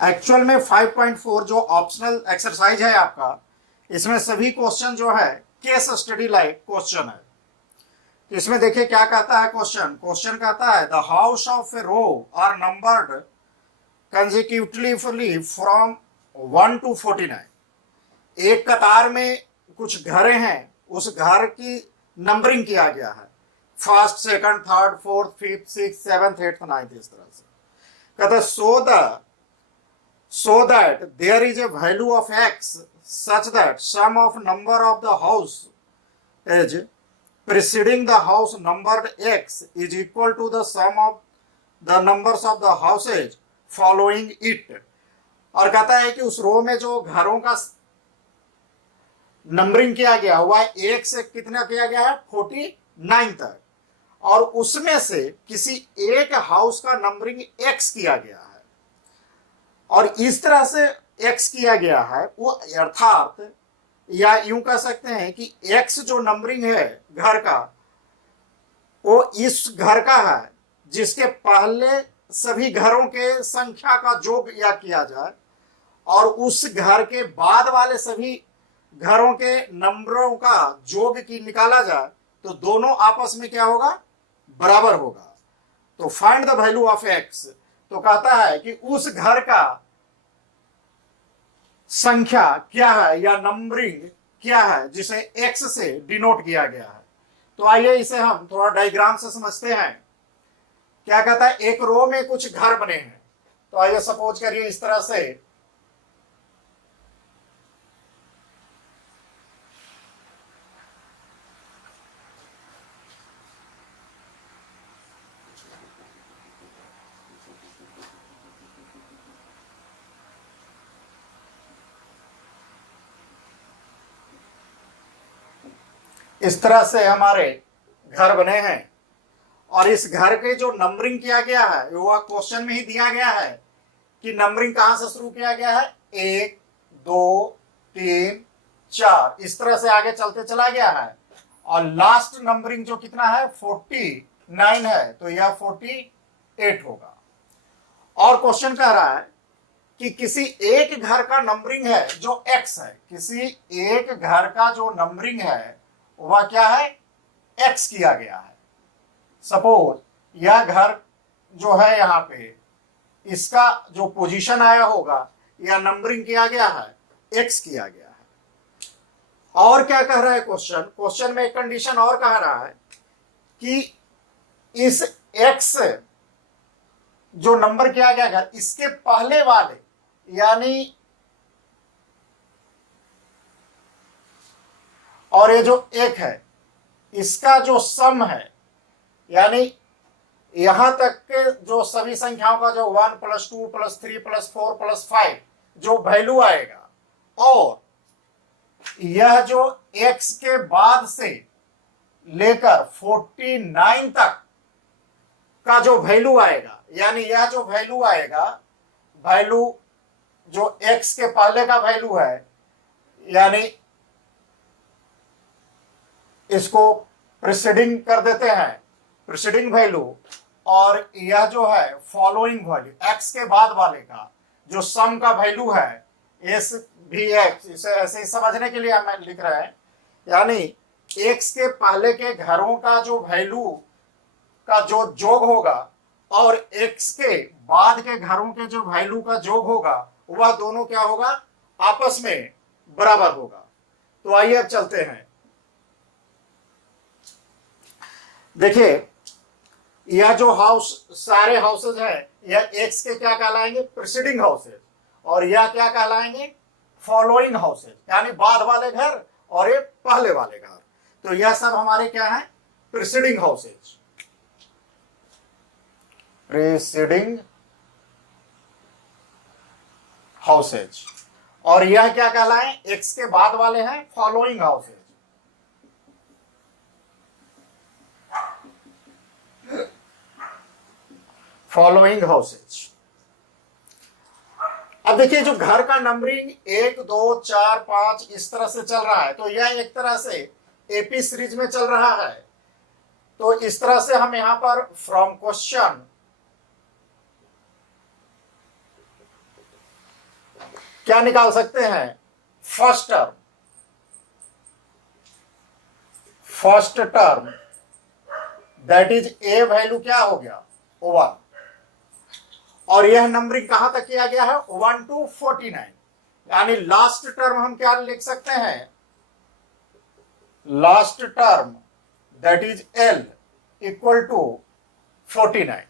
Actual में 5.4 जो optional exercise है आपका, इसमें सभी क्वेश्चन जो है केस स्टडी लाइक क्वेश्चन है। तो इसमें देखिए क्या कहता है क्वेश्चन कहता है the house of a row are numbered consecutively from 1 to 49। एक कतार में कुछ घरें हैं, उस घर की नंबरिंग किया गया है, first, second, third, fourth, fifth, six, seventh, eighth, ninth, इस तरह से कहता है so that there is a value of x such that sum of number of the house is preceding the house numbered x is equal to the sum of the numbers of the houses following it। और कहता है कि उस रो में जो घरों का numbering किया गया हुआ है, एक से कितना किया गया है 49 तक, और उसमें से किसी एक हाउस का नंबरिंग x किया गया है, और इस तरह से x किया गया है वो, अर्थात या यूं कह सकते हैं कि x जो नंबरिंग है घर का, वो इस घर का है जिसके पहले सभी घरों के संख्या का योग या किया जाए, और उस घर के बाद वाले सभी घरों के नंबरों का योग की निकाला जाए, तो दोनों आपस में क्या होगा, बराबर होगा। तो find the value of x, तो कहता है कि उस घर का संख्या क्या है या नंबरिंग क्या है जिसे x से डिनोट किया गया है। तो आइए इसे हम थोड़ा डायग्राम से समझते हैं। क्या कहता है, एक रो में कुछ घर बने हैं, तो आइए सपोज करिए इस तरह से इस तरह से हमारे घर बने हैं, और इस घर के जो नंबरिंग किया गया है वो क्वेश्चन में ही दिया गया है कि नंबरिंग कहां से शुरू किया गया है, 1 2 3 4, इस तरह से आगे चलते चला गया है, और लास्ट नंबरिंग जो कितना है 49 है, तो यह 48 होगा। और क्वेश्चन कह रहा है कि किसी एक घर का नंबरिंग है जो x है, किसी एक घर का जो नंबरिंग है वह क्या है, x किया गया है। सपोज यह घर जो है यहाँ पे, इसका जो पोजीशन आया होगा या नंबरिंग किया गया है x किया गया है। और क्या कह रहा है क्वेश्चन में एक कंडीशन और कह रहा है कि इस x जो नंबर किया गया घर, इसके पहले वाले यानी, और ये जो एक है इसका जो सम है, यानी यहां तक के जो सभी संख्याओं का जो 1 + 2 + 3 + 4 + 5 जो वैल्यू आएगा, और यह जो x के बाद से लेकर 49 तक का जो वैल्यू आएगा, यानी यह जो वैल्यू आएगा, वैल्यू जो x के पहले का वैल्यू है, यानी इसको प्रीसीडिंग कर देते हैं, प्रीसीडिंग वैल्यू, और यह जो है फॉलोइंग वैल्यू, x के बाद वाले का जो सम का वैल्यू है एस भी एक्स, इसे ऐसे ही समझने के लिए हम लिख रहे हैं, यानी x के पहले के घरों का जो वैल्यू का जो योग होगा और x के बाद के घरों के जो वैल्यू का योग होगा, वह दोनों क्या होगा, आपस में बराबर होगा। तो आइए अब चलते हैं। देखिए यह जो हाउस, सारे हाउसेज है, यह एक्स के क्या कहलाएंगे, प्रीसीडिंग हाउसेज, और यह क्या कहलाएंगे, फॉलोइंग हाउसेज, यानी बाद वाले घर और ये पहले वाले घर। तो यह सब हमारे क्या है, प्रीसीडिंग हाउसेज, प्रीसीडिंग हाउसेज, और यह क्या कहलाए, एक्स के बाद वाले हैं फॉलोइंग हाउसेज। Following houses. अब देखिए जो घर का नंबरिंग 1 2 4 5 इस तरह से चल रहा है, तो यह एक तरह से एपी सीरीज में चल रहा है। तो इस तरह से हम यहां पर फ्रॉम क्वेश्चन क्या निकाल सकते हैं, first term that is a value क्या हो गया 1, और यह नंबरिंग कहां तक किया गया है 1 to 49, यानी लास्ट टर्म हम क्या लिख सकते हैं, last term that is L equal to 49।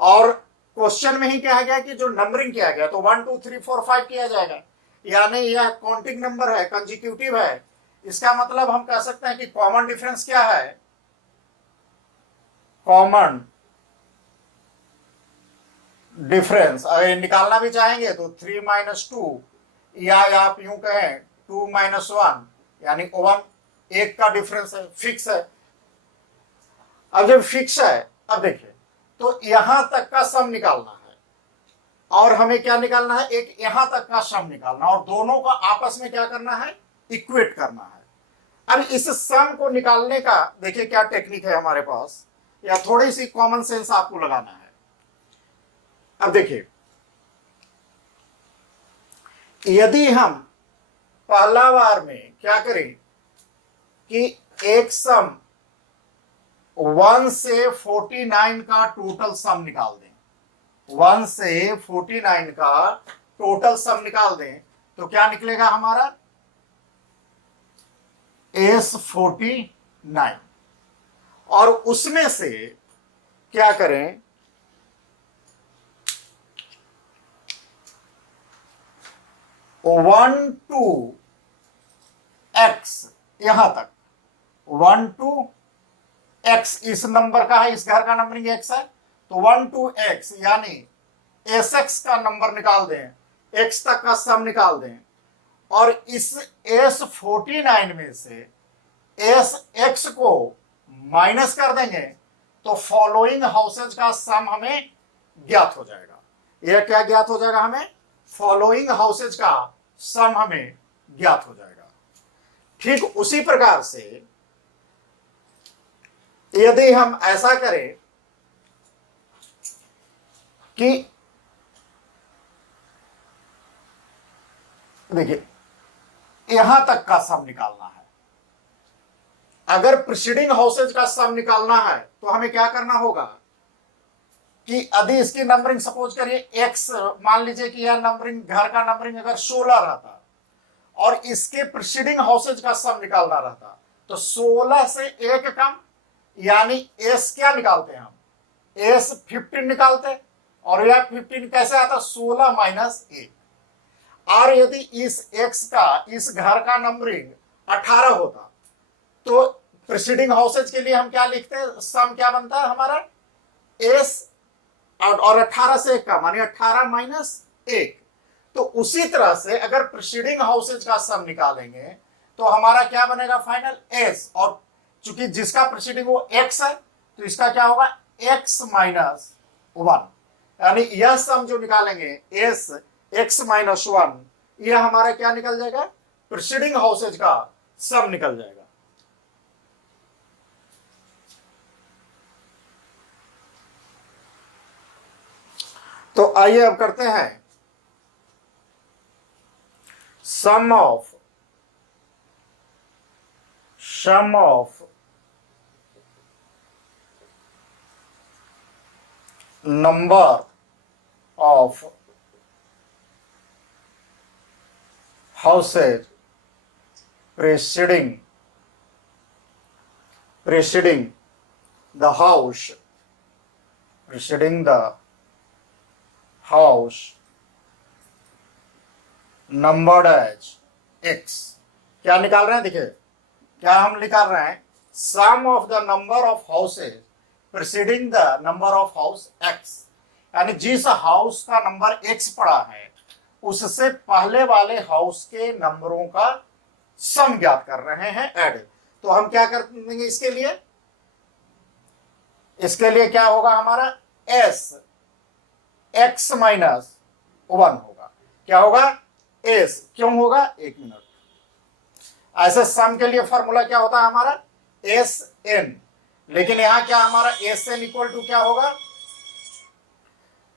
और क्वेश्चन में ही कहा गया कि जो नंबरिंग किया गया तो 1 2 3 4 5 किया जाएगा, यानी यह काउंटिंग नंबर है, कंजिक्यूटिव है। इसका मतलब हम कह सकते हैं कि कॉमन डिफरेंस क्या है, कॉमन डिफरेंस अगर निकालना भी चाहेंगे तो 3 - 2, या आप यूं कहें 2 - 1 यानी 1, एक का डिफरेंस है, फिक्स है। अब जब फिक्स है, अब देखिए तो यहां तक का सम निकालना है और हमें क्या निकालना है, एक यहां तक का सम निकालना, और दोनों का आपस में क्या करना है, इक्वेट करना है। अब इस सम को निकालने का देखिए क्या टेक्निक है हमारे पास, या थोड़ी सी कॉमन सेंस आपको लगाना है। अब देखिए यदि हम पहला बार में क्या करें कि एक सम 1 से 49 का टोटल सम निकाल दें, 1 से 49 का टोटल सम निकाल दें, तो क्या निकलेगा हमारा S49, और उसमें से क्या करें 1 to x, यहां तक 1 to x इस नंबर का है, इस घर का नंबरिंग x है, तो 1 to x यानी sx का नंबर निकाल दें, x तक का सम निकाल दें, और इस S49 में से sx को माइनस कर देंगे तो फॉलोइंग हाउसेज का सम हमें ज्ञात हो जाएगा। यह क्या ज्ञात हो जाएगा हमें, फॉलोइंग हाउसेज का सम हमें ज्ञात हो जाएगा। ठीक उसी प्रकार से यदि हम ऐसा करें कि देखिए यहां तक का सम निकालना है, अगर प्रीसीडिंग हाउसेज का सम निकालना है तो हमें क्या करना होगा कि यदि इसकी नंबरिंग सपोज करिए x, मान लीजिए कि यह नंबरिंग घर का नंबरिंग अगर 16 रहता और इसके प्रीसीडिंग हाउसेज का सम निकालना रहता, तो 16 से एक कम, यानी s क्या निकालते हैं हम, s 15 निकालते, और यह 15 कैसे आता, 16 - 1। और यदि इस x का, इस घर का नंबरिंग 18 होता तो प्रीसीडिंग हाउसेज के लिए हम क्या लिखते हैं, सम क्या बनता है हमारा s, और 18 से एक का मानी 18 - 1। तो उसी तरह से अगर प्रीसीडिंग हाउसेज का सम निकालेंगे तो हमारा क्या बनेगा फाइनल s, और चूंकि जिसका प्रीसीडिंग वो x है तो इसका क्या होगा x - 1, यानी यह सम जो निकालेंगे s x - 1, यह हमारा क्या निकल जाएगा, प्रीसीडिंग हाउसेज का सम निकल जाएगा। तो आइए अब करते हैं sum of number of houses preceding the house numbered as x। क्या निकाल रहे हैं, देखिए क्या हम निकाल रहे हैं, sum of the number of houses preceding the number of house x, यानी जिस हाउस का नंबर x पड़ा है उससे पहले वाले हाउस के नंबरों का सम ज्ञात कर रहे हैं, ऐड। तो हम क्या कर देंगे इसके लिए क्या होगा हमारा s x - 1 होगा, क्या होगा s, क्यों होगा, एक मिनट, ऐसे सम के लिए फॉर्मूला क्या होता है हमारा sn, लेकिन यहां क्या हमारा sn इक्वल टू क्या होगा,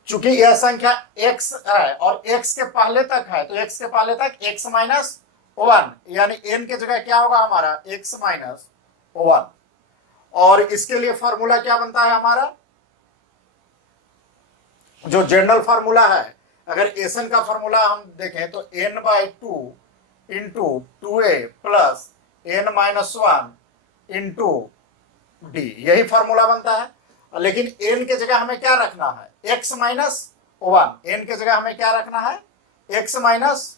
चूंकि यह संख्या x है और x के पहले तक है तो x के पहले तक x माइनस 1, यानी n के जगह क्या होगा हमारा x माइनस 1। और इसके लिए फॉर्मूला क्या बनता है हमारा, जो जनरल फॉर्मूला है, अगर एसन का फॉर्मूला हम देखें तो n/2 into 2a plus n minus 1 into D, यही फॉर्मूला बनता है। लेकिन n के जगह हमें क्या रखना है x माइनस 1, n के जगह हमें क्या रखना है x माइनस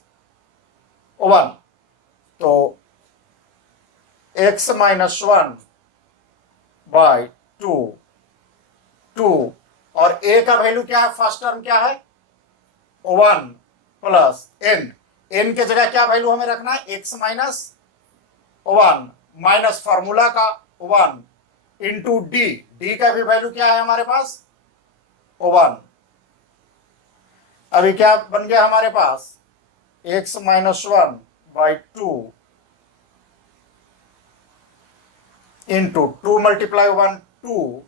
1, तो x माइनस 1 बाई 2 और a का वैल्यू क्या है, फर्स्ट टर्म क्या है 1 प्लस n के जगह क्या वैल्यू हमें रखना है x माइनस 1 माइनस फॉर्मूला का 1 इंटू डी का भी वैल्यू क्या है हमारे पास 1। अभी क्या बन गया हमारे पास x minus 1 by 2 into 2 multiply 1 2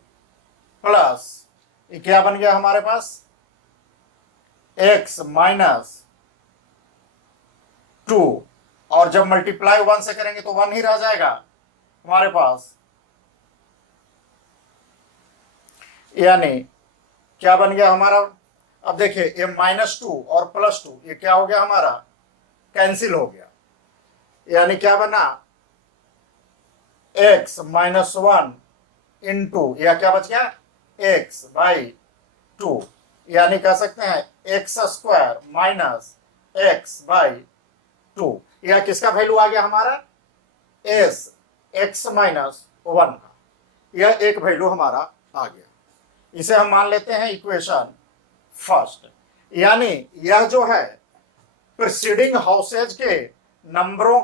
plus क्या बन गया हमारे पास x माइनस 2, और जब मल्टीप्लाई 1 से करेंगे तो 1 ही रह जाएगा हमारे पास, यानी क्या बन गया हमारा। अब देखिए ये -2 और +2 ये क्या हो गया हमारा कैंसिल हो गया, यानी क्या बना x माइनस 1 इंटू या क्या बच गया x बाई 2, यानी कह सकते हैं x square minus x by 2, यह किसका वैल्यू आ गया हमारा s x माइनस 1 का, यह एक वैल्यू हमारा आ गया। इसे हम मान लेते हैं इक्वेशन फर्स्ट, यानी यह जो है प्रीसीडिंग हाउसेज के नंबरों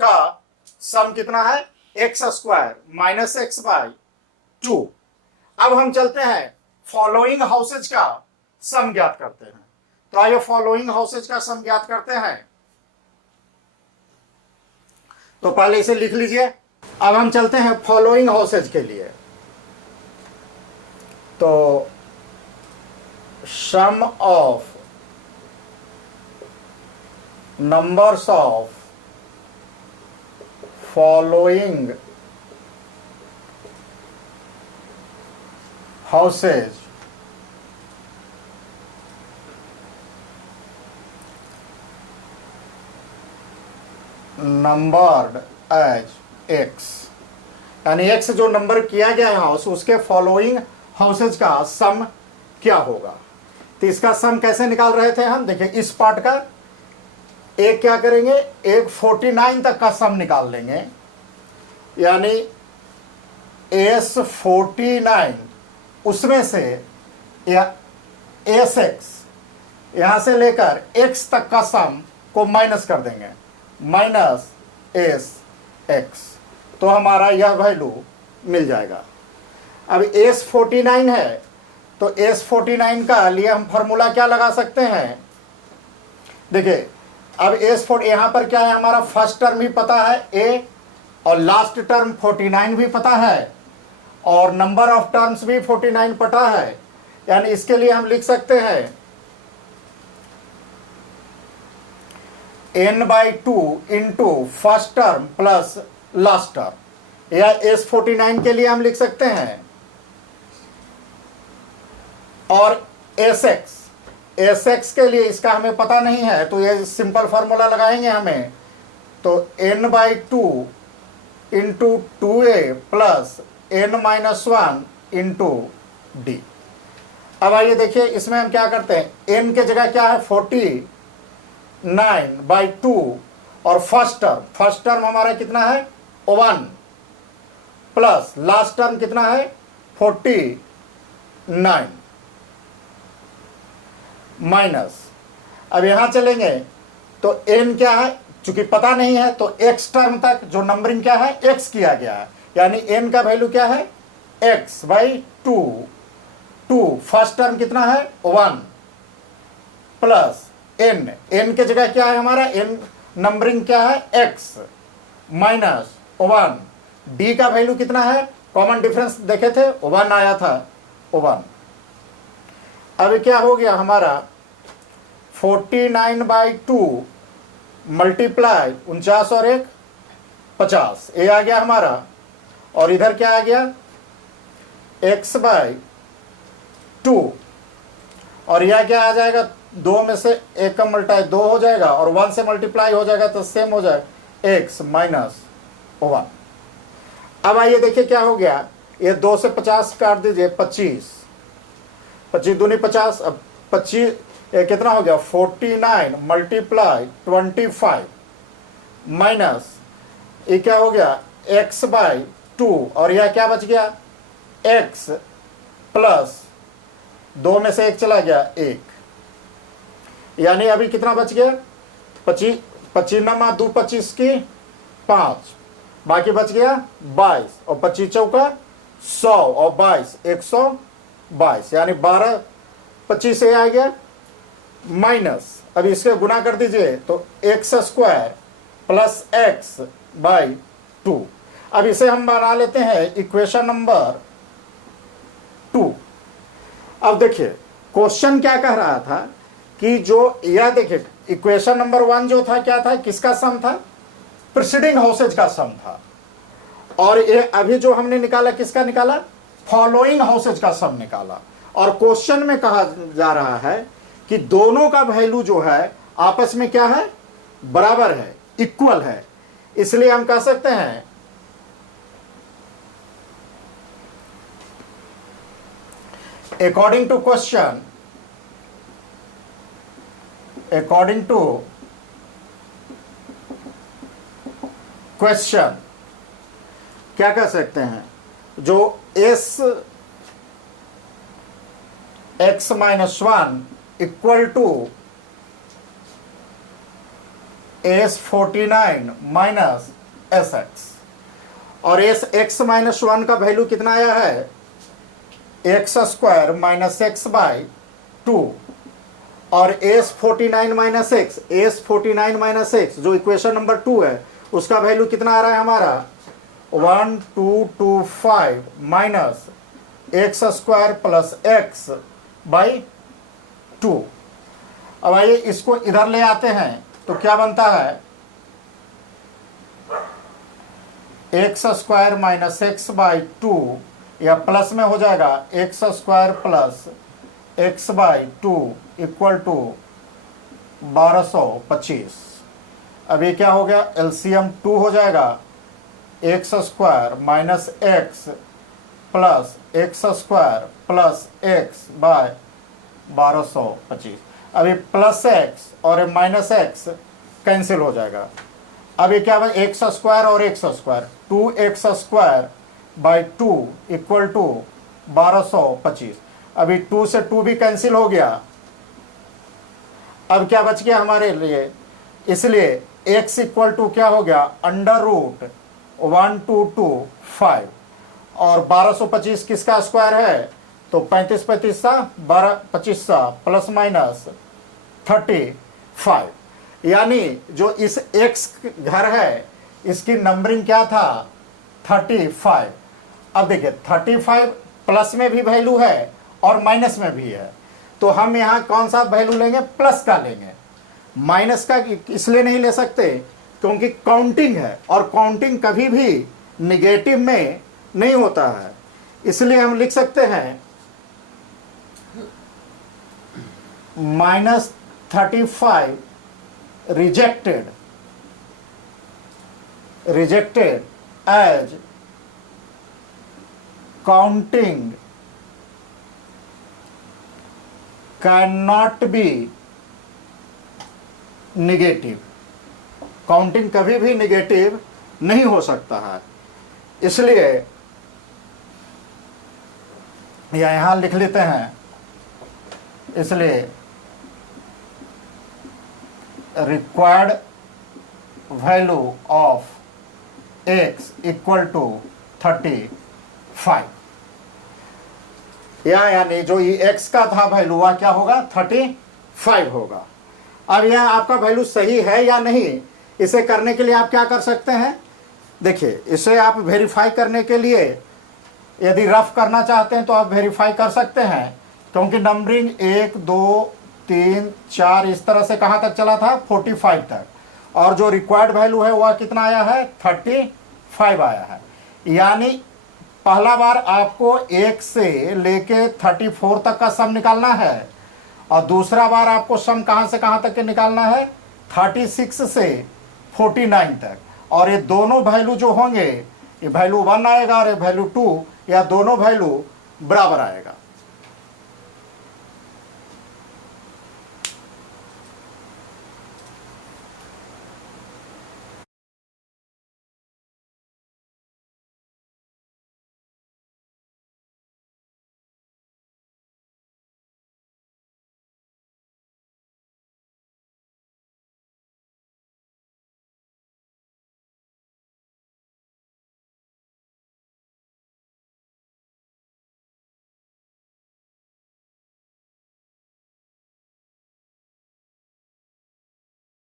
का सम कितना है x square minus x by 2। अब हम चलते हैं फॉलोइंग हाउसेज का सम ज्ञात करते हैं, तो आइए फॉलोइंग हाउसेज का सम ज्ञात करते हैं। तो पहले इसे लिख लीजिए। अब हम चलते हैं फॉलोइंग हाउसेज के लिए, तो sum of numbers of following houses numbered as X, यानी एक्स जो नंबर किया गया है हाउस उसके फॉलोइंग हाउसेज का सम क्या होगा। तो इसका सम कैसे निकाल रहे थे हम, देखिए इस पार्ट का एक क्या करेंगे, एक 49 तक का सम निकाल लेंगे, यानी एस 49 उसमें से या एस एक्स यहां से लेकर एक्स तक का सम को माइनस कर देंगे, माइनस एस एक्स, तो हमारा यह वैल्यू मिल जाएगा। अब एस 49 है तो एस 49 का लिए हम फॉर्मूला क्या लगा सकते हैं, देखिए अब एस 4 यहां पर क्या है हमारा फर्स्ट टर्म भी पता है ए और लास्ट टर्म 49 भी पता है और नंबर ऑफ टर्म्स भी 49 पता है, यानी इसके लिए हम लिख सकते हैं n/2 into first term plus last term, या एस 49 के लिए हम लिख सकते हैं, और एस एक्स के लिए इसका हमें पता नहीं है तो ये सिंपल फार्मूला लगाएंगे हमें, तो n/2 into 2a plus n minus 1 into D. अब आइए देखिए इसमें हम क्या करते हैं, n के जगह क्या है 49/2 और फर्स्ट टर्म हमारा कितना है 1 प्लस लास्ट टर्म कितना है 49 माइनस, अब यहां चलेंगे तो n क्या है, चूंकि पता नहीं है तो x टर्म तक जो नंबरिंग क्या है x किया गया है, यानी n का वैल्यू क्या है x बाई 2 फर्स्ट टर्म कितना है 1 प्लस n के जगह क्या है हमारा n नंबरिंग क्या है x माइनस 1, d का वैल्यू कितना है, कॉमन डिफरेंस देखे थे 1 आया था 1। अब क्या हो गया हमारा 49/2 मल्टीप्लाई 49 और 1 50, ये आ गया हमारा। और इधर क्या आ गया x/2, और यह क्या आ जाएगा 2 में से 1 का मल्टीप्लाई 2 हो जाएगा, और 1 से मल्टीप्लाई हो जाएगा तो सेम हो जाएगा x - 1। अब आइए देखिए क्या हो गया, ये 2 से 50 काट दीजिए 25, 25 दूनी 50, अब 25 ये कितना हो गया 49 मल्टीप्लाई 25 माइनस ये क्या हो गया x/2, और यह क्या बच गया x प्लस 2 में से 1 चला गया 1, यानी अभी कितना बच गया 25, 25 नमा 2 25 की 5, बाकी बच गया 22, और 25 चौका 100, और 22 122, यानी 12 25 से आ गया माइनस। अब इसके गुना कर दीजिए तो x² प्लस x/2। अब इसे हम बना लेते हैं इक्वेशन नंबर 2। अब देखिए क्वेश्चन क्या कह रहा था कि जो यह देखिए इक्वेशन नंबर 1 जो था क्या था, किसका सम था, प्रीसीडिंग हाउसेज का सम था, और ये अभी जो हमने निकाला किसका निकाला, फॉलोइंग हाउसेज का सम निकाला। और क्वेश्चन में कहा जा रहा है कि दोनों का वैल्यू जो है आपस में क्या है, बराबर है, इक्वल है। इसलिए हम कह सकते हैं according to question, according to question क्या कह सकते हैं, जो s x - 1 equal to s49 minus sx, और x - 1 का वैल्यू कितना आया है x² माइनस x/2, और s49 माइनस x जो इक्वेशन नंबर 2 है उसका वैल्यू कितना आ रहा है हमारा 1225 माइनस x² प्लस x/2। अब आइए इसको इधर ले आते हैं तो क्या बनता है x² माइनस x/2, या प्लस में हो जाएगा x² plus x/2 equal to 1225। अब ये क्या हो गया एलसीएम 2 हो जाएगा, x² minus x plus x² plus x/1225। अब ये प्लस x और माइनस x कैंसिल हो जाएगा। अब ये क्या हुआ x² और x², 2x²/2 इक्वल टू 1225। अभी 2 से 2 भी कैंसिल हो गया। अब क्या बच गया हमारे लिए, इसलिए x इक्वल टू क्या हो गया √1225, और 1225 किसका स्क्वायर है, तो 35 35 12 25 प्लस माइनस 35, यानी जो इस x घर है इसकी नंबरिंग क्या था 35। अब देखिए 35 प्लस में भी वैल्यू है और माइनस में भी है, तो हम यहाँ कौन सा वैल्यू लेंगे, प्लस का लेंगे। माइनस का इसलिए नहीं ले सकते क्योंकि काउंटिंग है, और काउंटिंग कभी भी निगेटिव में नहीं होता है। इसलिए हम लिख सकते हैं -35 rejected as counting can not be negative. काउंटिंग कभी भी निगेटिव नहीं हो सकता है, इसलिए यहां लिख लेते हैं। इसलिए required value of x equal to 35, यानी जो ये x का था वैल्यू वह क्या होगा 35 होगा। अब यह आपका वैल्यू सही है या नहीं, इसे करने के लिए आप क्या कर सकते हैं, देखिए इसे आप वेरीफाई करने के लिए यदि रफ करना चाहते हैं तो आप वेरीफाई कर सकते हैं। क्योंकि नंबरिंग 1 2 3 4 इस तरह से कहाँ तक चला था, 45 तक, और जो रिक्वायर्ड वैल्यू है वह कितना आया है, 35 आया है। यानी पहला बार आपको 1 से लेके 34 तक का सम निकालना है, और दूसरा बार आपको सम कहाँ से कहाँ तक के निकालना है, 36 से 49 तक। और ये दोनों वैल्यू जो होंगे, ये वैल्यू 1 आएगा और ये वैल्यू 2, या दोनों वैल्यू बराबर आएगा।